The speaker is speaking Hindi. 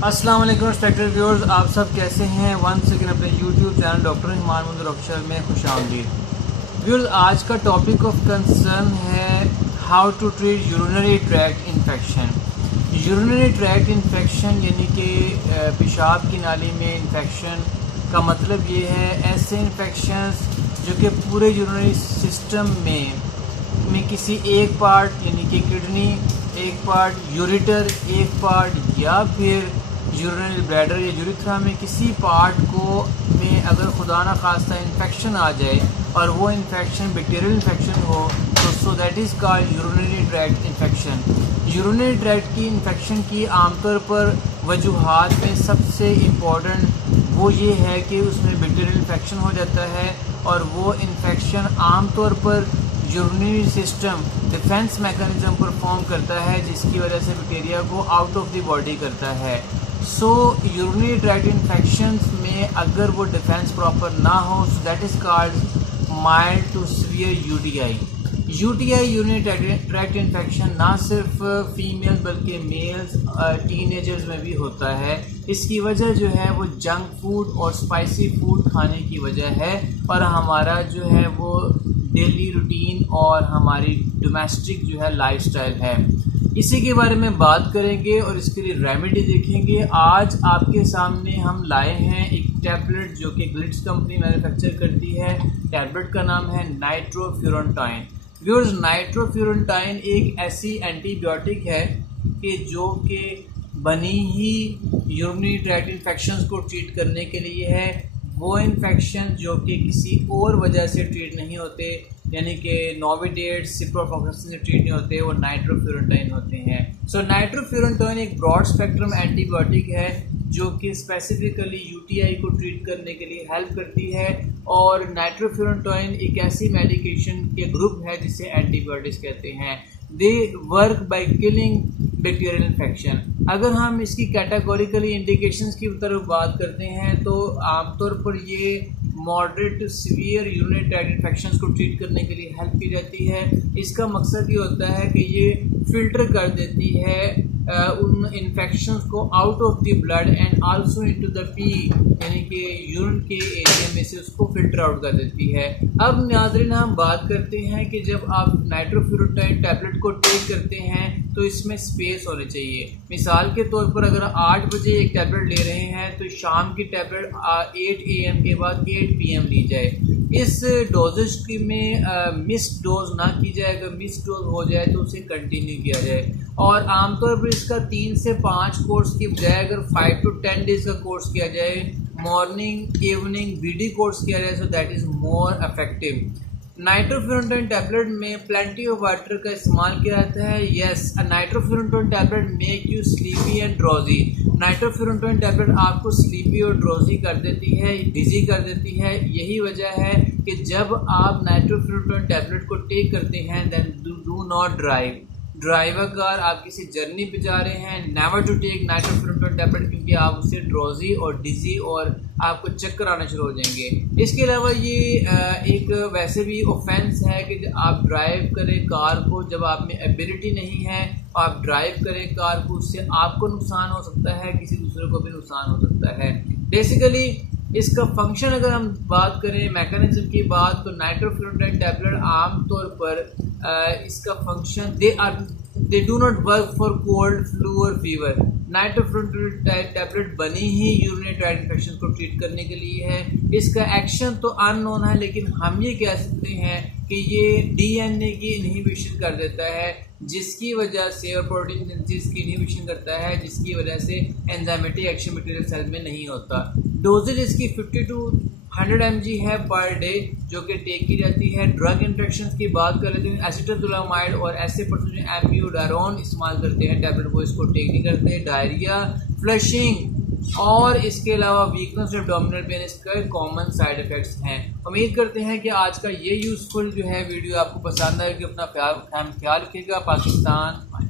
अस्सलाम वालेकुम रिस्पेक्टेड व्यूअर्स, आप सब कैसे हैं। वंस अगेन अपने YouTube channel doctor Himan Mundar official में खुशामदीद। व्यूअर्स, आज का टॉपिक ऑफ कंसर्न है how to treat urinary tract infection. Urinary tract infection यानी कि पेशाब की नाली में इन्फेक्शन का मतलब ये है ऐसे इन्फेक्शंस जो कि पूरे यूरिनरी सिस्टम में किसी एक पार्ट यानी कि किडनी, एक पार्ट यूरिटर, एक पार्ट या फिर यूरिनरी ब्लैडर या यूरिथ्रा में किसी पार्ट को में अगर खुदा ना खास्ता इन्फेक्शन आ जाए और वो इन्फेक्शन बैक्टीरियल इन्फेक्शन हो तो सो that is called urinary tract infection. Urinary tract की इन्फेक्शन की आमतौर पर वजूहात में सबसे इम्पॉर्टेंट वो ये है कि उसमें बैक्टीरियल इन्फेक्शन हो जाता है और वो इन्फेक्शन आमतौर पर urinary system defence mechanism perform करता है जिसकी वजह से बैक्टीरिया को आउट ऑफ द बॉडी करता है। सो यूरिनरी ट्रैक्ट इन्फेक्शंस में अगर वो डिफेंस प्रॉपर ना हो so that is called mild to severe UTI. Urinary tract infection ना सिर्फ फीमेल बल्कि मेल्स टीनेजर्स में भी होता है। इसकी वजह जो है वो जंक फूड और स्पाइसी फूड खाने की वजह है और हमारा जो है वो डेली रूटीन और हमारी डोमेस्टिक जो है लाइफस्टाइल है। इसी के बारे में बात करेंगे और इसके लिए रेमेडी देखेंगे। आज आपके सामने हम लाए हैं एक टैबलेट जो कि ग्लिट्स कंपनी मैन्युफैक्चर करती है। टैबलेट का नाम है नाइट्रोफ्यूरेंटाइन। व्यूअर्स, नाइट्रोफ्यूरेंटाइन एक ऐसी एंटीबायोटिक है कि जो कि बनी ही यूरिनरी ट्रैक्ट इन्फेक्शंस को ट्रीट करने के लिए है। वो इन्फेक्शन जो कि किसी और वजह से ट्रीट नहीं होते यानी कि नोविडेट्स, सिप्रोफॉक्सिन से ट्रीट नहीं होते, वो नाइट्रोफ्यूरेंटाइन होते हैं। सो नाइट्रोफ्यूरेंटाइन एक ब्रॉड स्पेक्ट्रम एंटीबायोटिक है जो कि स्पेसिफिकली यूटीआई को ट्रीट करने के लिए हेल्प करती है और नाइट्रोफ्यूरेंटाइन एक ऐसी मेडिकेशन के ग्रुप है जिसे एंटीबायोटिक्स कहते हैं। They work by killing bacterial infection. अगर हम इसकी कैटेगोरिकली इंडिकेशंस की तरफ बात करते हैं तो आमतौर पर ये moderate to severe urinary tract infections को ट्रीट करने के लिए हेल्प की जाती है। इसका मकसद ये होता है कि ये फिल्टर कर देती है उन इन्फेक्शंस को out of the blood and also into the P यानी कि यूरिन के एरिया में से उसको फिल्टर आउट कर देती है। अब नाज़रीन, हम बात करते हैं कि जब आप नाइट्रोफ्यूरेंटाइन टैबलेट को टेक करते हैं तो इसमें स्पेस होने चाहिए। मिसाल के तौर पर अगर 8 बजे एक टैबलेट ले रहे हैं तो शाम की टैबलेट 8 AM के बाद 8 PM ली जाए। इस डोजेज की में मिस डोज ना की जाए। अगर मिस डोज हो जाए तो उसे कंटिन्यू किया जाए और आमतौर पर इसका 3 से 5 कोर्स की बजाय अगर 5 to 10 डेज का कोर्स किया जाए, मॉर्निंग इवनिंग BD कोर्स किया जाए, सो that is more effective. Nitrofurantoin tablet में प्लेंटी ऑफ वाटर का इस्तेमाल किया जाता है। Yes, nitrofurantoin tablet make you sleepy and drowsy. Nitrofurantoin tablet आपको स्लीपी और ड्रॉजी कर देती है, डिजी कर देती है। यही वजह है कि जब आप नाइट्रोफ्यूरेंटाइन टैबलेट को टेक करते हैं then do not drive. Driver car आप किसी जर्नी पे जा रहे हैं, never to take nitrofurantoin tablet क्योंकि आप उससे ड्रोजी और डिजी और आपको चक्कर आना शुरू हो जाएंगे। इसके अलावा ये एक वैसे भी ऑफेंस है कि आप ड्राइव करें कार को जब आप में एबिलिटी नहीं है, आप ड्राइव करें कार को, उससे आपको नुकसान हो सकता है, किसी दूसरे को भी नुकसान हो सकता है। बेसिकली इसका फंक्शन अगर हम बात करें मैकेनिज्म की बात तो नाइट्रोफ्यूरेंटाइन टैबलेट आमतौर पर इसका function they do not work for cold, flu और फीवर। नाइट्रोफ्यूरेंटाइन टैबलेट बनी ही यूरिनरी ट्रैक्ट इन्फेक्शन को ट्रीट करने के लिए है। इसका एक्शन तो अननोन है लेकिन हम ये कह सकते हैं कि ये DNA की इनहिबिशन कर देता है जिसकी वजह से और प्रोटीन सिंथेसिस की इनहिबिशन करता है जिसकी वजह से एंजाइमेटिक एक्शन बैक्टीरियल सेल में नहीं होता। डोजेज इसकी 50 to 100 mg है पर डे जो कि टेक की जाती है। ड्रग इंट्रैक्शंस की बात कर लेते हैं। एसिटाजोलामाइड और ऐसे पर्सन जो एम्ब्यूडारोन इस्तेमाल करते हैं टैबलेट वो इसको टेक नहीं करते। डायरिया, फ्लशिंग और इसके अलावा वीकनेस और एब्डोमिनल पेन इसका कॉमन साइड इफ़ेक्ट्स हैं। उम्मीद करते हैं कि आज का ये यूज़फुल जो है वीडियो आपको पसंद आएगी। अपना ख्याल रखिएगा। पाकिस्तान।